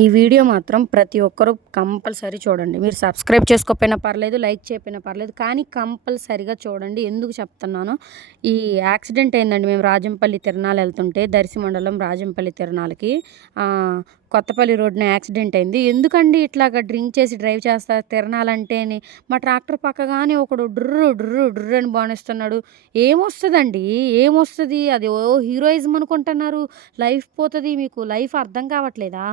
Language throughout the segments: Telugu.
ఈ వీడియో మాత్రం ప్రతి ఒక్కరూ కంపల్సరీ చూడండి. మీరు సబ్స్క్రైబ్ చేసుకోకపోయినా పర్లేదు, లైక్ చేయకపోయినా పర్లేదు, కానీ కంపల్సరీగా చూడండి. ఎందుకు చెప్తున్నానో, ఈ యాక్సిడెంట్ అయిందండి. మేము రాజంపల్లి తిరణాలు వెళ్తుంటే, దర్శి మండలం రాజంపల్లి తిరణాలకి కొత్తపల్లి రోడ్డున యాక్సిడెంట్ అయింది. ఎందుకండి ఇట్లాగా డ్రింక్ చేసి డ్రైవ్ చేస్తారు తిరణాలంటేని? మా ట్రాక్టర్ పక్కగానే ఒకడు డుర్రు డుర్రు డుర్రు అని బానేస్తున్నాడు. ఏమొస్తుందండి? ఏమొస్తుంది? అది ఓ హీరోయిజం అనుకుంటున్నారు. లైఫ్ పోతుంది. మీకు లైఫ్ అర్థం కావట్లేదా?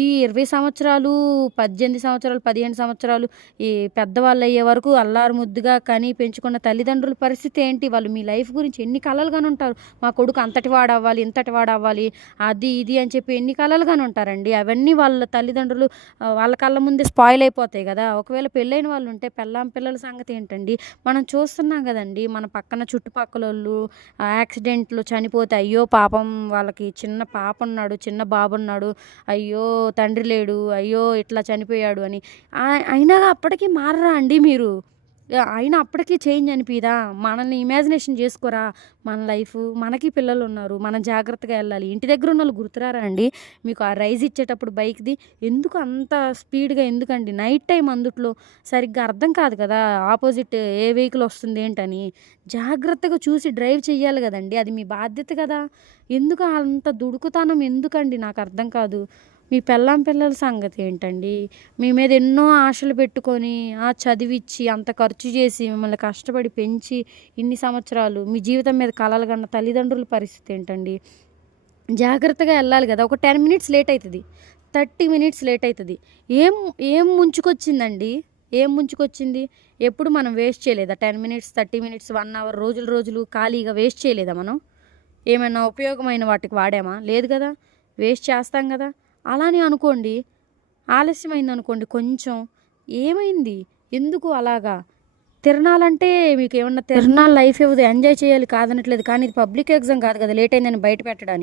ఈ 20 సంవత్సరాలు, 18 సంవత్సరాలు, 15 సంవత్సరాలు ఈ పెద్దవాళ్ళు అయ్యే వరకు అల్లారు ముద్దుగా కని పెంచుకున్న తల్లిదండ్రుల పరిస్థితి ఏంటి? వాళ్ళు మీ లైఫ్ గురించి ఎన్ని కలలుగాని ఉంటారు. మా కొడుకు అంతటి వాడవ్వాలి, ఇంతటి వాడవ్వాలి, అది ఇది అని చెప్పి ఎన్ని కలలుగాని ఉంటారండి. అవన్నీ వాళ్ళ తల్లిదండ్రులు వాళ్ళ కళ్ళ ముందే స్పాయిల్ అయిపోతాయి కదా. ఒకవేళ పెళ్ళైన వాళ్ళు ఉంటే పెళ్ళాం పిల్లల సంగతి ఏంటండి? మనం చూస్తున్నాం కదండి. మన పక్కన చుట్టుపక్కలోళ్ళు యాక్సిడెంట్లు చనిపోతే అయ్యో పాపం, వాళ్ళకి చిన్న పాప ఉన్నాడు, చిన్న బాబు ఉన్నాడు, అయ్యో తండ్రి లేడు, అయ్యో ఇట్లా చనిపోయాడు అని. అయినా అప్పటికి మారరా అండి మీరు? అయినా అప్పటికి చేంజ్ అనిపిదా? మనల్ని ఇమాజినేషన్ చేసుకోరా? మన లైఫ్, మనకి పిల్లలు ఉన్నారు, మనం జాగ్రత్తగా వెళ్ళాలి. ఇంటి దగ్గర ఉన్న వాళ్ళు గుర్తురారా అండి? మీకు ఆ రైజ్ ఇచ్చేటప్పుడు బైక్ది ఎందుకు అంత స్పీడ్గా ఎందుకండి? నైట్ టైం అందుట్లో సరిగ్గా అర్థం కాదు కదా, ఆపోజిట్ ఏ వెహికల్ వస్తుంది ఏంటని. జాగ్రత్తగా చూసి డ్రైవ్ చెయ్యాలి కదండి, అది మీ బాధ్యత కదా. ఎందుకు అంత దుడుకుతనం ఎందుకండి? నాకు అర్థం కాదు. మీ పెళ్ళాం పిల్లల సంగతి ఏంటండి? మీ మీద ఎన్నో ఆశలు పెట్టుకొని చదివిచ్చి అంత ఖర్చు చేసి మిమ్మల్ని కష్టపడి పెంచి ఇన్ని సంవత్సరాలు మీ జీవితం మీద కలలు కన్న తల్లిదండ్రుల పరిస్థితి ఏంటండి? జాగ్రత్తగా వెళ్ళాలి కదా. ఒక 10 మినిట్స్ లేట్ అవుతుంది, 30 మినిట్స్ లేట్ అవుతుంది. ఏం ఏం ముంచుకొచ్చిందండి? ఏం ముంచుకొచ్చింది? ఎప్పుడు మనం వేస్ట్ చేయలేదా? 10 మినిట్స్, 30 మినిట్స్, 1 అవర్, రోజులు రోజులు ఖాళీగా వేస్ట్ చేయలేదా మనం? ఏమైనా ఉపయోగమైన వాటికి వాడామా? లేదు కదా. వేస్ట్ చేస్తాం కదా. అలానే అనుకోండి, ఆలస్యమైందనుకోండి కొంచెం, ఏమైంది? ఎందుకు అలాగా? తిరణాలంటే మీకేమన్నా తిరణాలు లైఫ్ ఇవ్వదు, ఎంజాయ్ చేయాలి కాదనట్లేదు. కానీ ఇది పబ్లిక్ ఎగ్జామ్ కాదు కదా లేట్ అయిందని బయట పెట్టడానికి.